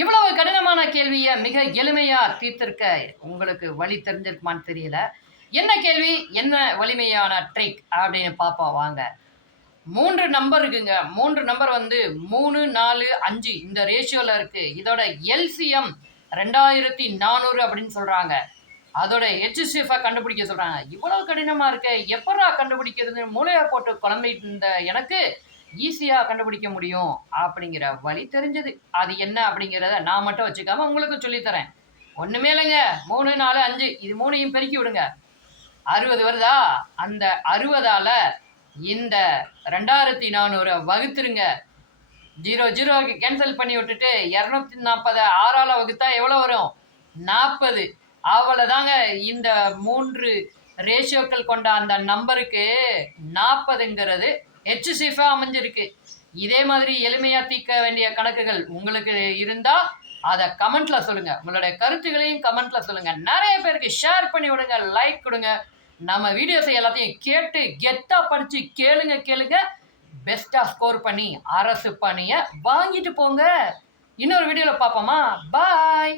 இவ்வளவு கடினமான கேள்வியை மிக எளிமையா தீர்த்திருக்க உங்களுக்கு வழி தெரிஞ்சிருக்குமான்னு தெரியல. என்ன கேள்வி, என்ன வலிமையான ட்ரிக் அப்படின்னு பார்ப்போம் வாங்க. 3 நம்பர் இருக்குங்க. 3 நம்பர் வந்து 3, 4, 5 இந்த ரேஷியோல இருக்கு. இதோட எல்சிஎம் 2400 அப்படின்னு சொல்றாங்க. அதோட ஹெச்சிஎஃப் கண்டுபிடிக்க சொல்றாங்க. இவ்வளவு கடினமா இருக்க, எப்படா கண்டுபிடிக்கிறது? மூளையை போட்டு குழம்பிட்டு இருந்த எனக்கு ஈஸியா கண்டுபிடிக்க முடியும் அப்படிங்கிற வழி தெரிஞ்சது. அது என்ன அப்படிங்கிறத நான் மட்டும் வச்சுக்காம உங்களுக்கு சொல்லித்தரேன். ஒண்ணுமே இல்லைங்க. 3, 4, 5 இது 3யும் பெருக்கி விடுங்க. 60 வருதா? அந்த 60ஆல இந்த 2400 வகுத்துருங்க. 0 கேன்சல் பண்ணி விட்டுட்டு 240 6ஆல வகுத்தா எவ்வளோ வரும்? 40. அவ்வளோதாங்க. இந்த 3 ரேஷியோக்கள் கொண்ட அந்த நம்பருக்கு 40ங்கிறது ஹெச்சிஎஃப் அமைஞ்சிருக்கு. இதே மாதிரி எளிமையா தீர்க்க வேண்டிய கணக்குகள் உங்களுக்கு இருந்தா அதை கமெண்ட்ல சொல்லுங்க. உங்களுடைய கருத்துக்களையும் கமெண்ட்ல சொல்லுங்க. நிறைய பேருக்கு ஷேர் பண்ணி விடுங்க, லைக் கொடுங்க. நம்ம வீடியோஸை எல்லாத்தையும் கேட்டு கெத்தா படிச்சு கேளுங்க. பெஸ்டா ஸ்கோர் பண்ணி அரசு பணியை வாங்கிட்டு போங்க. இன்னொரு வீடியோல பார்ப்போமா? பாய்.